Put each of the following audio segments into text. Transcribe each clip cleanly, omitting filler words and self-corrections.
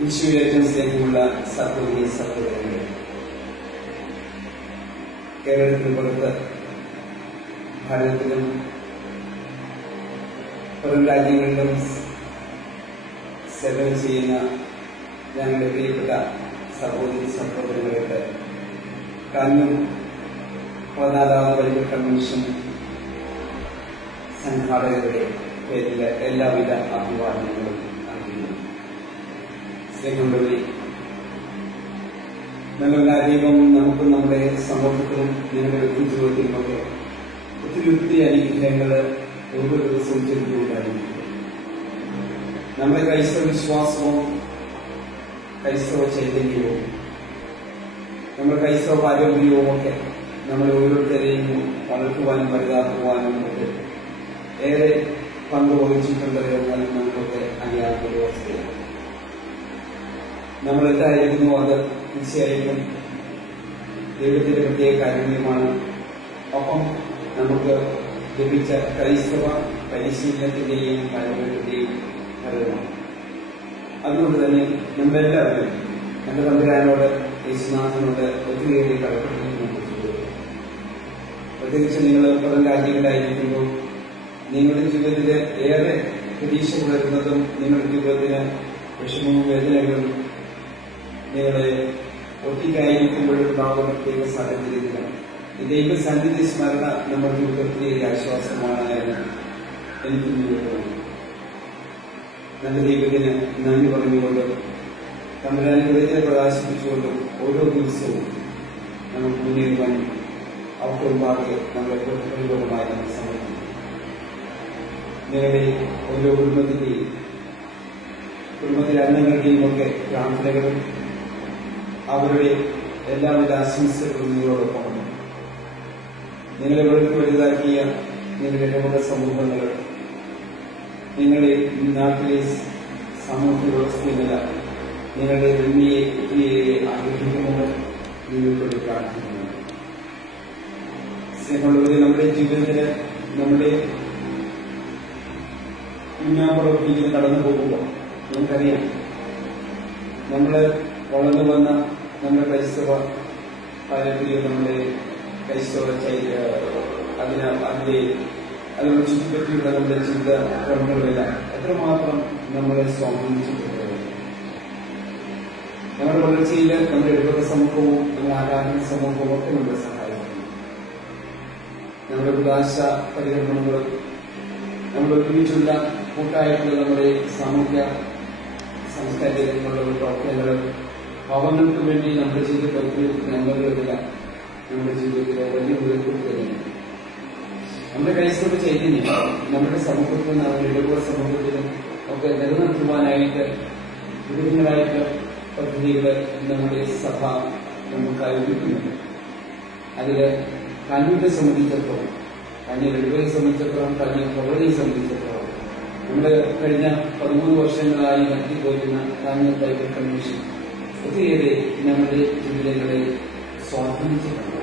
ഈശോയുടെ ഏറ്റവും സ്നേഹമുള്ള സഹോദരി സഹോദരങ്ങളെ, കേരളത്തിന് പുറത്ത് ഭാരതത്തിലും പുറം രാജ്യങ്ങളിലും സേവനം ചെയ്യുന്ന ഞങ്ങളുടെ പ്രിയപ്പെട്ട സഹോദരി സഹോദരങ്ങൾക്ക് കണ്ണൂർ 14ാമത് ബൈബിൾ കൺവെൻഷൻ സംഘാടകരുടെ പേരിൽ എല്ലാവിധ അഭിവാദനങ്ങളും നൽകുന്നു. സ്നേഹമുള്ളവരെ, നല്ല ദൈവം നമുക്ക് നമ്മുടെ സമൂഹത്തിലും ഞങ്ങളുടെ വ്യക്തി ജീവിതത്തിലുമൊക്കെ ഒത്തിരി അനുഗ്രഹങ്ങൾ ഓരോ ദിവസവും ചെലുത്തിക്കൊണ്ടായിരിക്കും. നമ്മുടെ ക്രൈസ്തവ വിശ്വാസവും ക്രൈസ്തവ ചൈതന്യവും നമ്മുടെ ക്രൈസ്തവ പാരമ്പര്യവും ഒക്കെ നമ്മൾ ഓരോരുത്തരെയും വളർത്തുവാനും വലുതാക്കുവാനും ഒക്കെ ഏറെ പങ്ക് വഹിച്ചിട്ടുണ്ട് എന്നാലും നമുക്കൊക്കെ അറിയാവുന്ന അവസ്ഥയാണ്. നമ്മളെന്തായിരുന്നു അത് തീർച്ചയായിട്ടും ദൈവത്തിന്റെ പ്രത്യേക കാരുണ്യമാണ്. ഒപ്പം നമുക്ക് ലഭിച്ച ക്രൈസ്തവ പരിശീലനത്തിന്റെയും പാരമ്പര്യത്തിന്റെയും ഫലമാണ്. അതുകൊണ്ട് തന്നെ നമ്മളെല്ലാവരും നമ്മുടെ തമ്പുരാനോട് യേശുനാഥനോട് ഒത്തിരിയേറെ കടപ്പെട്ടിരിക്കുന്നു. പ്രത്യേകിച്ച് നിങ്ങൾ പുറം രാജ്യങ്ങളിലായിരിക്കുമ്പോൾ നിങ്ങളുടെ ജീവിതത്തിൽ ഏറെ പ്രതീക്ഷ പുലർത്തുന്നതും നിങ്ങളുടെ ജീവിതത്തിന് വിഷമവും വേദനകളും നിങ്ങളെ ഒറ്റയ്ക്കായിരിക്കുമ്പോഴുണ്ടാകുന്ന പ്രത്യേക സാഹചര്യത്തിലാണ്. ഈ ദൈവ സാന്നിധ്യ സ്മരണ നമ്മുടെ ജീവിതത്തിലെ ആശ്വാസമാണ് എന്ന് എനിക്ക് തോന്നുന്നു. നല്ല ദൈവത്തിന് നന്ദി പറഞ്ഞുകൊണ്ട് തമ്പുരാന്റെ ഹൃദയത്തെ പ്രകാശിപ്പിച്ചുകൊണ്ടും ഓരോ ദിവസവും നമുക്ക് മുന്നേറുവാനും അവർക്ക് മുമ്പാകെ നമ്മളെ പ്രതിഫലമായി നമ്മൾ സമർപ്പിക്കും. നിങ്ങളുടെ ഓരോ കുടുംബത്തിലെ അംഗങ്ങളുടെയും ഒക്കെ പ്രാർത്ഥനകളും അവരുടെ എല്ലാവിധ ആശംസകളും നിങ്ങളോടൊപ്പം നിങ്ങളെ വെളുത്ത് വലുതാക്കിയ നിങ്ങളുടെ ഇടപെട സമൂഹങ്ങൾ, നിങ്ങളുടെ നാട്ടിലെ സാമൂഹ്യ വ്യവസ്ഥയില്ല നിങ്ങളുടെ നന്മയെ ഒത്തിരിയേറെ ആഗ്രഹിക്കുന്നത് നിങ്ങൾക്കൊരു പ്രാർത്ഥിക്കുന്നു. സ്നേഹമുള്ളവരെ, നമ്മുടെ ജീവിതത്തിന് നമ്മുടെ മുന്നാമ്പുറത്തേക്ക് കടന്നു പോകുമ്പോൾ നമുക്കറിയാം, നമ്മൾ വളർന്നു വന്ന നമ്മുടെ ക്രൈസ്തവ പാരമ്പര്യം, നമ്മുടെ ക്രൈസ്തവ അതിനോട് ചുറ്റിപ്പറ്റിയുള്ള നമ്മുടെ ചിന്ത കർമ്മങ്ങളെല്ലാം എത്രമാത്രം നമ്മളെ സ്വാധീനിച്ചിട്ടുണ്ട്. നമ്മുടെ വളർച്ചയിൽ നമ്മുടെ ഇടപെട സമൂഹവും നമ്മുടെ ആരാധന സമൂഹവും ഒക്കെ നമ്മളെ സഹായിക്കുന്നു. നമ്മുടെ ഉദാശ പരികരണങ്ങളും നമ്മൾ ഒരുമിച്ചുള്ള കൂട്ടായിട്ടുള്ള നമ്മുടെ സാമൂഹ്യ സാംസ്കാരിക രംഗങ്ങളുള്ള പ്രവർത്തനങ്ങളും ഭവനങ്ങൾക്ക് വേണ്ടി നമ്മുടെ ജീവിത നന്മകളെല്ലാം നമ്മുടെ ജീവിതത്തിലെ വലിയ ഉയർത്തിട്ട് തന്നെയാണ്. നമ്മുടെ ക്രൈസ്തവ ചൈതന്യം നമ്മുടെ സമൂഹത്തിലും നമ്മുടെ ഇടപെട സമൂഹത്തിലും ഒക്കെ നിലനിർത്തുവാനായിട്ട് വിവിധങ്ങളായിട്ട് പദ്ധതികൾ നമ്മുടെ സഭ നമുക്ക് ആരംഭിക്കുന്നുണ്ട്. അതിൽ കണ്ണൂരെ സംബന്ധിച്ചിടത്തോളം, കണ്ണൂർ ഇടവയെ സംബന്ധിച്ചിടത്തോളം, കണ്ണൂർ പ്രവൃത്തിയെ സംബന്ധിച്ചിടത്തോളം നമ്മൾ കഴിഞ്ഞ 13 വർഷങ്ങളായി നടത്തിപ്പോയിരുന്ന കണ്ണൂർ ബൈബിൾ കൺവെൻഷൻ ഒത്തിരിയേറെ നമ്മുടെ ജീവിതങ്ങളെ സ്വാധീനിച്ചിട്ടുണ്ട്.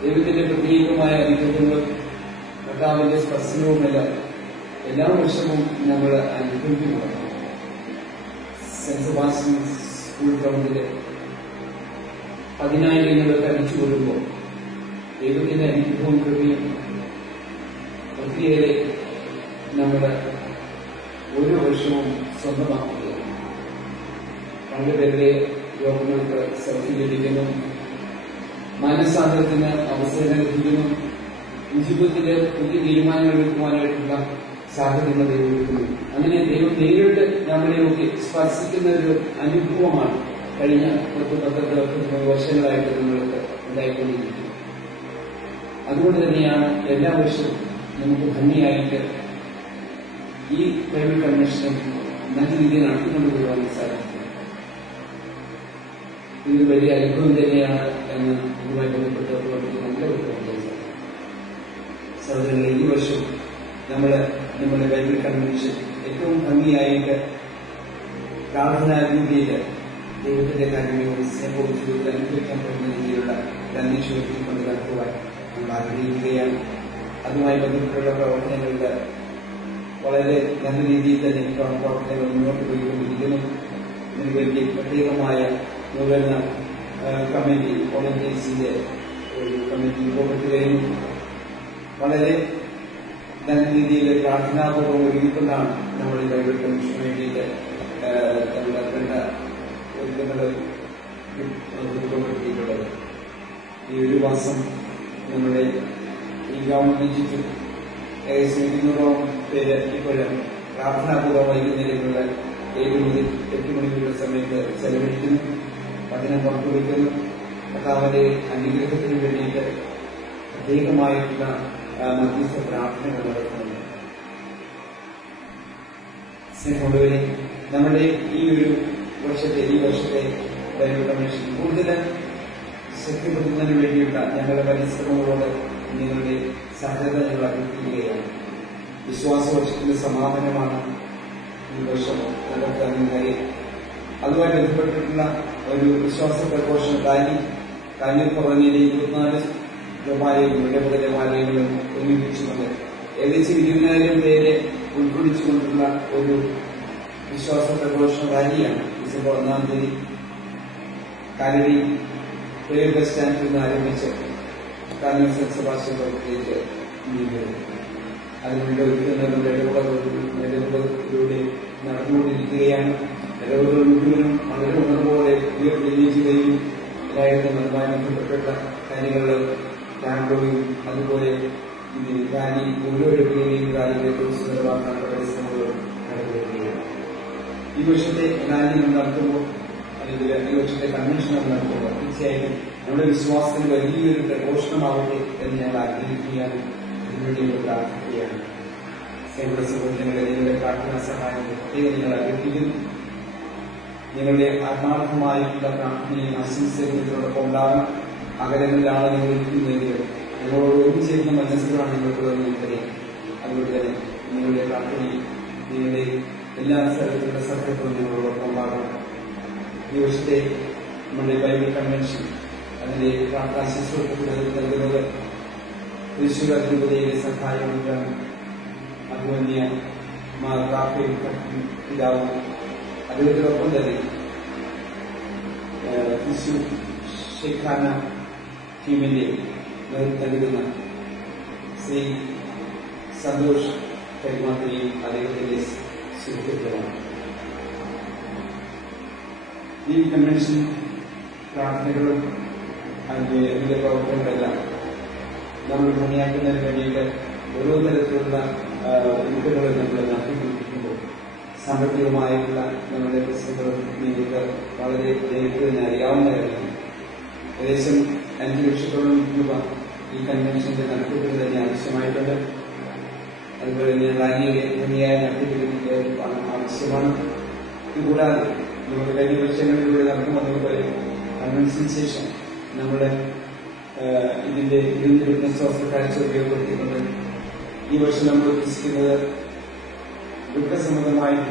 ദൈവത്തിന്റെ പ്രത്യേകമായ അനുഗ്രഹങ്ങളും കർത്താവിന്റെ സ്പർശനവുമെല്ലാം എല്ലാ വർഷവും നമ്മൾ അനുഭവിക്കുന്നുണ്ട്. സെന്റ് സെബാസ്റ്റ്യൻ സ്കൂൾ ഗ്രൗണ്ടില് 10,000 അടിച്ചു കൊള്ളുമ്പോൾ ദൈവത്തിന്റെ അനുഗ്രഹവും കൃപയും ഒത്തിരിയേറെ നമ്മുടെ ഓരോ വർഷവും സ്വന്തമാക്കുകയാണ്. രണ്ടുപേരുടെ രോഗങ്ങൾക്ക് സൗഖ്യം ലഭിക്കുന്നു, മനസ്സാന്തരത്തിന് അവസരങ്ങൾ ലഭിക്കുന്നു, ജീവിതത്തിലെ പുതിയ തീരുമാനങ്ങൾ എടുക്കുവാനായിട്ടുള്ള സാഹചര്യങ്ങൾ ദൈവം എടുക്കുന്നു. അങ്ങനെ ദൈവം നേരിട്ട് നമ്മളെയൊക്കെ സ്പർശിക്കുന്ന ഒരു അനുഭവമാണ് കഴിഞ്ഞ 10 വർഷങ്ങളായിട്ട് നിങ്ങൾക്ക് ഉണ്ടായിക്കൊണ്ടിരിക്കുന്നത്. അതുകൊണ്ട് തന്നെയാണ് എല്ലാ വർഷവും നമുക്ക് ഭംഗിയായിട്ട് ഈ ബൈബിൾ കൺവെൻഷൻ നല്ല രീതിയിൽ നടത്തിക്കൊണ്ടുപോകാൻ സാധിക്കും. ഇത് വലിയ അനുഭവം തന്നെയാണ് എന്ന് ഇതുമായി ബന്ധപ്പെട്ട് നമ്മുടെ സഹോദരങ്ങളെ, ഈ വർഷം നമ്മുടെ ബൈബിൾ കൺവെൻഷൻ ഏറ്റവും ഭംഗിയായിട്ട് പ്രാർത്ഥനാരൂപയിൽ ദൈവത്തിന്റെ കാര്യങ്ങളും സ്നേഹവും ജീവിതത്തിൽ അനുഭവിക്കാൻ പറ്റുന്ന രീതിയിലുള്ള അന്തരീക്ഷത്തിൽ കൊണ്ട് നടത്തുവാൻ നമ്മൾ ആഗ്രഹിക്കുകയാണ്. അതുമായി ബന്ധപ്പെട്ടുള്ള പ്രവർത്തനങ്ങളിൽ വളരെ നല്ല രീതിയിൽ തന്നെ പ്രവർത്തനങ്ങൾ മുന്നോട്ട് പോയിക്കൊണ്ടിരിക്കുന്നു. ഇതിനു വേണ്ടി പ്രത്യേകമായ നൂതന കമ്മിറ്റി വോളണ്ടിയേഴ്സിന്റെ ഒരു കമ്മിറ്റി രൂപപ്പെട്ടു കഴിഞ്ഞു. വളരെ നല്ല രീതിയിൽ പ്രാർത്ഥനാപൂർവ്വം ഒരുങ്ങിക്കൊണ്ടാണ് നമ്മൾ ഈ ബൈബിൾ കമ്മീഷന് വേണ്ടിയിട്ട് ഒരുക്കങ്ങൾ രൂപപ്പെടുത്തിയിട്ടുള്ളത്. ഈ ഒരു മാസം നമ്മുടെ ഈ ഗവൺമെന്റ് ചുറ്റും ഏകദേശം 200ഓളം പേര് ഇപ്പോഴും പ്രാർത്ഥനാപൂർവ്വം വൈകുന്നേരങ്ങളിലുള്ള 7 മുതൽ 8 മണിക്കൂർ സമയത്ത് ചെലവഴിക്കുന്നു, പഠനം പങ്കുവയ്ക്കുന്നു. കർത്താവിന്റെ അനുഗ്രഹത്തിന് വേണ്ടിയിട്ട് പ്രത്യേകമായിട്ടുള്ള മധ്യസ്ഥ പ്രാർത്ഥനകൾ നടത്തുന്നുണ്ട്. സ്നേഹമുള്ളവരെ, നമ്മുടെ ഈ വർഷത്തെ ബൈബിൾ കമ്മീഷൻ കൂടുതൽ ശക്തിപ്പെടുത്തുന്നതിന് വേണ്ടിയുള്ള ഞങ്ങളുടെ പരിശ്രമങ്ങളോട് നിങ്ങളുടെ സഹകരണ ഞങ്ങൾ അഭ്യർത്ഥിക്കുകയാണ്. വിശ്വാസവർഷത്തിന്റെ സമാപനമാണ് ഈ വർഷം നടത്താൻ. അതുമായി ബന്ധപ്പെട്ടിട്ടുള്ള ഒരു വിശ്വാസ പ്രഘോഷണ റാലി കാഞ്ഞിരപ്പുറങ്ങിലെ 24 ജമാലയും ഇടപെടൽ ജമാലയങ്ങളും ഒരുമിപ്പിച്ചുകൊണ്ട് ഏകദേശം 20,000 പേരെ ഉൾക്കൊള്ളിച്ചുകൊണ്ടുള്ള ഒരു വിശ്വാസ പ്രഘോഷണ റാലിയാണ് ഡിസംബർ 1-ാം തീയതി കാലടി റെയിൽവേ ബസ് സ്റ്റാൻഡിൽ നിന്ന് ആരംഭിച്ച് കാഞ്ഞൂർ സെന്റ് സെബാസ്റ്റ്യൻ പള്ളിയിലേക്ക് നീങ്ങുന്നത്. അതിനുള്ള ഒരുക്കങ്ങളുടെ ഇടപെടലിലൂടെ നടന്നുകൊണ്ടിരിക്കുകയാണ്. ഇടപെടൽ മുഴുവനും വളരെ ഉണർവോടെ ഉയർത്തിക്കുകയും അതുമായി ബന്ധപ്പെട്ട കാര്യങ്ങളിൽ ക്യാമ്പുകളും അതുപോലെ റാലി ഓരോരുത്തരെയും റാലികളെക്കുറിച്ച് നിർവ്വഹിക്കാനുള്ള പരിശ്രമങ്ങളും നടത്തിവരികയാണ്. ഈ വർഷത്തെ റാലി നടത്തുമ്പോൾ അല്ലെങ്കിൽ ഈ വർഷത്തെ കൺവെൻഷൻ നടത്തുമ്പോൾ തീർച്ചയായിട്ടും നമ്മുടെ വിശ്വാസത്തിന് വലിയൊരു പ്രഘോഷണമാവട്ടെ എന്ന് ഞങ്ങൾ ആഗ്രഹിക്കുകയാണ്. ഇതിനുവേണ്ടി പ്രാർത്ഥിക്കുകയാണ്. സേവന സുഹൃത്തുക്കളെ നിങ്ങളുടെ പ്രാർത്ഥനാ സഹായം പ്രത്യേകം നിങ്ങൾ അഭ്യർത്ഥിക്കുന്നു. നിങ്ങളുടെ ആത്മാർത്ഥമായിട്ടുള്ള പ്രാർത്ഥനയും ആശംസകളോടൊപ്പം ഉണ്ടാകണം. അകലങ്ങളിലാണ് നിങ്ങൾ ഇരിക്കുന്നതെങ്കിലും നിങ്ങളോട് ഒന്നിച്ചേരുന്ന മനസ്സുകളാണ് നിങ്ങൾക്കുള്ളത് നിങ്ങൾക്കറിയാം. അതുകൊണ്ട് തന്നെ നിങ്ങളുടെ പ്രാർത്ഥനയും നിങ്ങളുടെ എല്ലാ സ്ഥലത്തുള്ള സത്യത്വം നിങ്ങളോടൊപ്പം ഉണ്ടാകണം. ഈ വർഷത്തെ നമ്മുടെ ബൈബിൾ കൺവെൻഷൻ അതിന്റെ പ്രാർത്ഥനാ ശുശ്രൂഷ നൽകുന്നത് തൃശ്ശൂർ അതിരൂപതയുടെ സഹായമാണ്. അതുതന്നെയ പിതാവും അദ്ദേഹത്തിനൊപ്പം തന്നെ തൃശ്ശൂർ ഷെയ്ഖാന ടീമിന്റെ നൽകുന്ന ശ്രീ സന്തോഷ് കൈമാത്രയും അദ്ദേഹത്തിന്റെ സുഹൃത്തുക്കളുമാണ്. ഈ കൺവെൻഷൻ പ്രാർത്ഥനകളും അതിന്റെ പ്രവർത്തനങ്ങളെല്ലാം നമ്മൾ ഭംഗിയാക്കുന്നതിന് വേണ്ടിയിട്ട് ഓരോ തരത്തിലുള്ള ഒരുക്കങ്ങൾ നമ്മൾ നടത്തിക്കൊണ്ടിരിക്കുമ്പോൾ സാമ്പത്തികമായിട്ടുള്ള നമ്മുടെ പ്രശ്നങ്ങളും നിങ്ങൾക്ക് വളരെ നേരിട്ട് തന്നെ അറിയാവുന്ന കാര്യമാണ്. ഏകദേശം 5 ലക്ഷത്തോളം രൂപ ഈ കൺവെൻഷന്റെ നടത്തിപ്പിന് തന്നെ ആവശ്യമായിട്ടുണ്ട്. അതുപോലെ തന്നെ റാലിയുടെ ഭംഗിയായ നടത്തിപ്പിന് ആവശ്യമാണ്. ഇതുകൂടാതെ നമ്മുടെ കഴിഞ്ഞ വർഷങ്ങളിലൂടെ നടന്നു വന്നതുപോലെ കൺവെൻഷന് ശേഷം നമ്മുടെ ഇതിന്റെ വിശ്വാസ കാഴ്ച ഉപയോഗപ്പെടുത്തിക്കൊണ്ട് ഈ വർഷം നമ്മൾ ഉദ്ദേശിക്കുന്നത് ദുഃഖസംബന്ധമായിട്ട്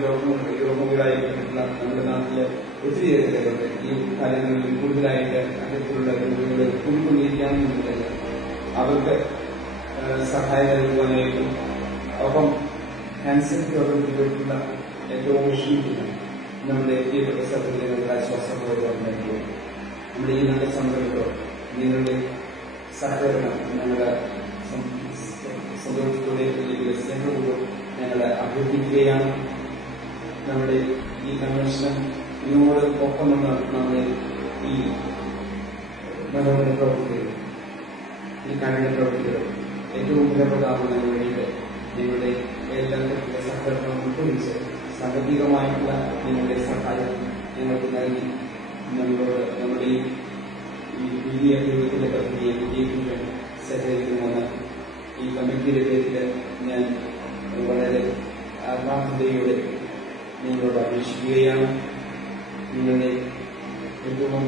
രോഗങ്ങളായിട്ടുള്ള നമ്മുടെ നാട്ടില് ഒത്തിരിയേറെ പേരുണ്ട്. ഈ കാലങ്ങളിൽ കൂടുതലായിട്ട് അത്തരത്തിലുള്ള രോഗങ്ങൾ ഉൾക്കൊണ്ടിരിക്കാമെന്നുള്ളതല്ല അവർക്ക് സഹായം നൽകുവാനായിട്ടും ഒപ്പം ക്യാൻസർ രോഗത്തിലുള്ള ഏറ്റവും വിഷമിക്കുന്ന നമ്മുടെ പ്രിയപ്പെട്ട സഹോദരങ്ങൾക്ക് ആശ്വാസം നൽകുവാനായിട്ടും നമ്മുടെ ഈ നല്ല സംരംഭം നിങ്ങളുടെ സഹകരണം ഞങ്ങളുടെ സന്തോഷത്തോടെ സ്നേഹപൂർവ്വം ഞങ്ങൾ അഭ്യർത്ഥിക്കുകയാണ്. നമ്മുടെ ഈ കൺവെൻഷൻ ഇതിനോട് ഒപ്പമുള്ള നമ്മുടെ ഈ മനോഹര പ്രവർത്തികൾ ഈ കാരുണ്യ പ്രവർത്തികൾ ഏറ്റവും ഫലപ്രദമാകുന്നതിന് വേണ്ടിയിട്ട് നിങ്ങളുടെ എല്ലാ തരത്തിലുള്ള സഹകരണം ഉൾക്കൊള്ളിച്ച് സാമ്പത്തികമായിട്ടുള്ള നിങ്ങളുടെ സഹായം ഞങ്ങൾക്ക് നൽകി നമ്മളോട് നമ്മുടെ ഈ വലിയ ദൈവത്തിന്റെ പദ്ധതിയെ വിജയിപ്പിക്കാൻ സഹകരിക്കുമെന്ന് ഈ കമ്മിറ്റിയുടെ പേരിൽ ഞാൻ വളരെ ആത്മാർത്ഥതയോടെ നിങ്ങളോട് അപേക്ഷിക്കുകയാണ്. നിങ്ങളുടെ ഏറ്റവും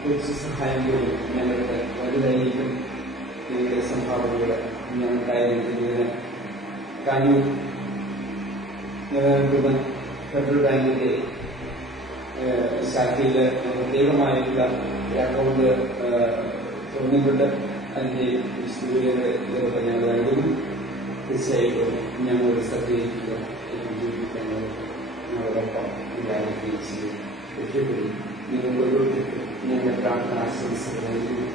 കുറച്ച് സഹായം പോലും ഞങ്ങൾക്ക് വലുതായിരിക്കും. നിങ്ങളുടെ സംഭാവനകൾ ഞങ്ങൾക്കായിരിക്കുന്നതിന് കാഞ്ഞൂർ നിലനിൽക്കുന്ന ഫെഡറൽ ബാങ്കിന്റെ ശാഖയിൽ പ്രത്യേകമായിട്ടുള്ള അക്കൗണ്ട് തുറന്നിട്ടുണ്ട്. അതിന്റെ വിശദീകരണങ്ങൾ ഇതൊക്കെ ഞങ്ങൾ നൽകുന്നു. തീർച്ചയായിട്ടും ഞങ്ങളോട് സഹകരിക്കുക, ഞങ്ങളോടൊപ്പം ചെയ്യാൻ രക്ഷപ്പെടും. നിങ്ങൾക്ക് ഓരോരുത്തർക്കും ഞങ്ങളുടെ പ്രാർത്ഥന ആശംസകളായിരുന്നു.